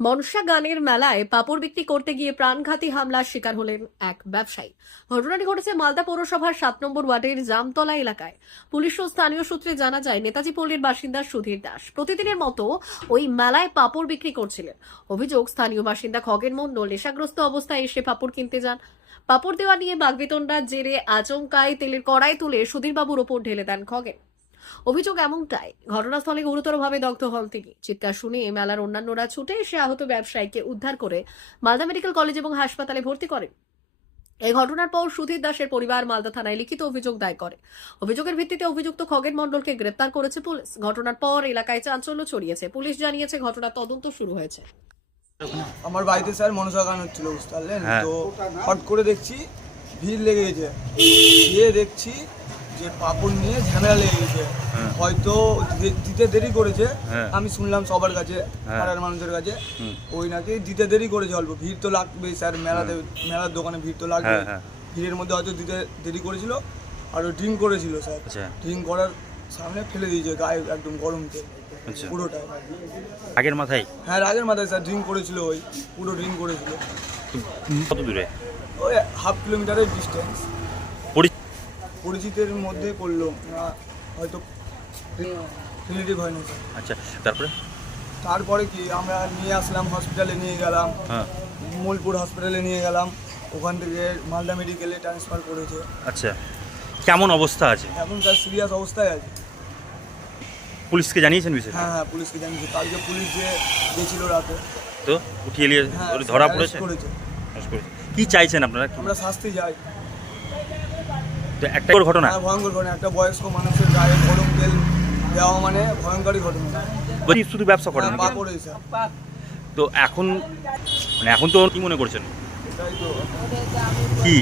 মনসা গানের মেলায় পাপড় বিক্রি করতে গিয়ে প্রাণঘাতী হামলার শিকার হলেন এক ব্যবসায়ী। ঘটনাটি ঘটেছে মালদা পৌরসভার সাত নম্বর ওয়ার্ডের জামতলা এলাকায়। পুলিশ ও স্থানীয় সূত্রে জানা যায়, নেতাজি পল্লীর বাসিন্দা সুধীর দাস প্রতিদিনের মতো ওই মেলায় পাপড় বিক্রি করছিলেন। অভিযোগ, স্থানীয় বাসিন্দা খগেন মণ্ডল নেশাগ্রস্ত অবস্থায় এসে পাপড় কিনতে যান। পাপড় দেওয়া নিয়ে বাগবেতনডার জেরে আচমকায় তেলের কড়াই তুলে সুধীরবাবুর ওপর ঢেলে দেন খগেন। অভিযোগ এমনটাই। ঘটনাস্থলে গুরুতরভাবে দগ্ধ হন তিনি। চিৎকার শুনে মেলার অন্যান্যরা ছুটে এসে আহত ব্যবসায়ীকে উদ্ধার করে মালদা মেডিকেল কলেজ এবং হাসপাতালে ভর্তি করেন। এই ঘটনার পর সুধীর দাসের পরিবার মালদা থানায় লিখিত অভিযোগ দায় করে। অভিযোগের ভিত্তিতে অভিযুক্ত খগেন মণ্ডলকে গ্রেপ্তার করেছে পুলিশ। ঘটনার পর এলাকায় চাঞ্চল্য ছড়িয়েছে। পুলিশ জানিয়েছে ঘটনার তদন্ত শুরু হয়েছে। আমার বাড়িতে স্যার মনসা গান হচ্ছিল বুঝতে পারলেন? হ্যাঁ। তো হট করে দেখছি ভিড় লেগে গেছে। গিয়ে দেখছি যে পাপড় নিয়ে ঝামেলা লেগে গেছে। হ্যাঁ। হয়তো দিতে দেরি করেছে হ্যাঁ। আমি শুনলাম সবার কাছে হ্যাঁ। পাড়ার মানুষের কাছে। ওই নাকি দিতে দেরি করেছে অল্প ভিড় তো লাগবেই স্যার মেলাতে মেলার দোকানে ভিড় তো লাগবে। ভিড়ের মধ্যে হয়তো দিতে দেরি করেছিল আর ড্রিঙ্ক করেছিল স্যার। আচ্ছা। ড্রিঙ্ক করার সামনে ফেলে দিয়েছে গায়ে একদম গরম তেল আচ্ছা। পুরোটাই আগের মাথায়? হ্যাঁ রাগের মাথায় স্যার ড্রিঙ্ক করেছিল ওই পুরো ড্রিঙ্ক করেছিল। কত দূরে? ওই হাফ কিলোমিটারের ডিস্টেন্স পরিচিতের মধ্যে করল না হয়তো রিলেটিভ হয়নি আচ্ছা তারপরে? তারপরে কি আমরা নিয়ে আসলাম হসপিটালে নিয়ে গেলাম হ্যাঁ। মোলপুর হসপিটালে নিয়ে গেলাম ওখান থেকে মালদা মেডিকেলে ট্রান্সফার করেছে। আচ্ছা কেমন অবস্থা আছে? এখন তার সিরিয়াস অবস্থায় আছে। পুলিশকে জানিয়েছেন বিষয়টা? হ্যাঁ হ্যাঁ পুলিশকে জানিয়েছে। কালকে পুলিশ যে গেছিল রাতে। তো উঠিয়ে নিয়ে হ্যাঁ ধরা পড়েছে? কি চাইছেন আপনারা? আমরা শাস্তি যাই তো একটা ঘটনা? হ্যাঁ ভয়ঙ্কর ঘটনা। একটা বয়স্ক মানুষের গায়ে গরম তেল দেওয়া মানে ভয়ঙ্করই ঘটনা। বলছি শুধু ব্যবসা করেন হ্যাঁ, তো এখন মানে এখন তো কি মনে করছেন? এটাই তো। কি?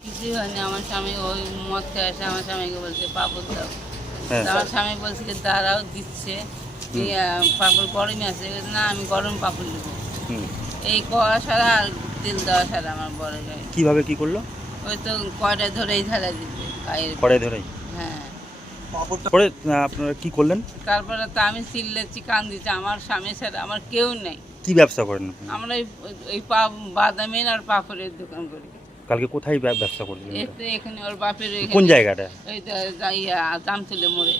কিছুই হয়নি। আমার স্বামী ওই মদ খেয়ে আসে আমার স্বামীকে বলছে পাপড় দাও। হ্যাঁ। আমার স্বামী বলছে দাঁড়াও দিচ্ছে। পাপড় গরমই আছে। না আমি গরম পাপড় নেব। এই কড়া ছাড়া আর তেল দেওয়া ছাড়া আমার বড় গায়ে কীভাবে কি করল? ওই তো কয়টা ধরেই ঢালা দিচ্ছে গায়ের কড়াই ধরেই? হ্যাঁ। পরে আপনারা কি করলেন? তারপরে তো আমি চিল্লেছি কান দিচ্ছি আমার স্বামী ছাড়া আমার কেউ নেই। কি ব্যবসা করেন আপনি? আমরা এই- এই পা বাদামের আর পাপড়ের দোকান করি। কালকে কোথায় ব্যব- ব্যবসা করছিলেন একটু এখানে ওর বাপের এখানে- কোন জায়গাটা? এই তো যাইয়া জামতুলে মোড়ে।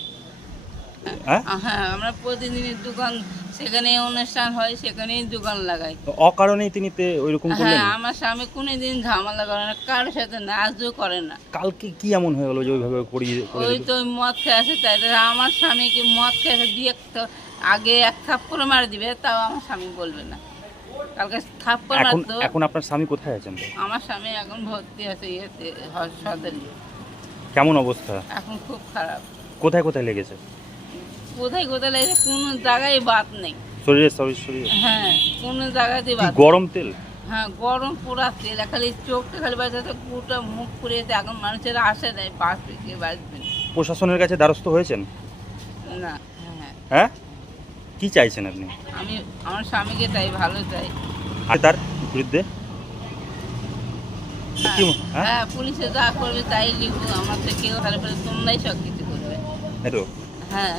হ্যাঁ? হ্যাঁ আমরা প্রতিদিনের দোকান সেখানে অনুষ্ঠান হয় সেখানেই দোকান লাগাই। অকারণেই তিনি ওইরকম করলেন? হ্যাঁ আমার স্বামী কোনোদিন ঝামেলা করে না কারোর সাথে নাচও করে না। কালকে কি এমন হয়ে গেলো যে ওইভাবে করিয়ে ওই তো মদ খেয়ে আসে তাই আমার স্বামীকে মদ খেয়ে আসে দিয়ে একটা- আগে এক থাপ্পড় মার দিবে তাও আমার স্বামী বলবে না। কালকে থাপ্পড় মারতো। এখন আপনার স্বামী কোথায় আছেন? আমার স্বামী এখন ভর্তি আছে ইয়েতে হ- সদরে। কেমন অবস্থা? এখন খুব খারাপ। কোথায় কোথায় লেগেছে? কোথায় কোথায় লাগে কোনো জায়গায় বাদ নেই। শরীরে শরীর শরীরে? হ্যাঁ কোনো জায়গাতেই কি বাদ গরম তেল? হ্যাঁ গরম পুরা তেল খালি চোখটা খালি বাঁচাতে পুরোটা মুখ পুড়িয়েছে এখন মানুষের আশা নেই বাঁচবে কে বাঁচবে প্রশাসনের কাছে দ্বারস্থ হয়েছেন? না হ্যাঁ। হ্যাঁ? কি চাইছেন আপনি? আমি আমার স্বামীকে চাই ভালো চাই। আর তার বিরুদ্ধে? হ্যাঁ, হ্যাঁ? হ্যাঁ পুলিশে যা করবে তাই লিখব আমার তো কেউ তাহলে তোমরাই সব কিছু করবে হ্যাঁ।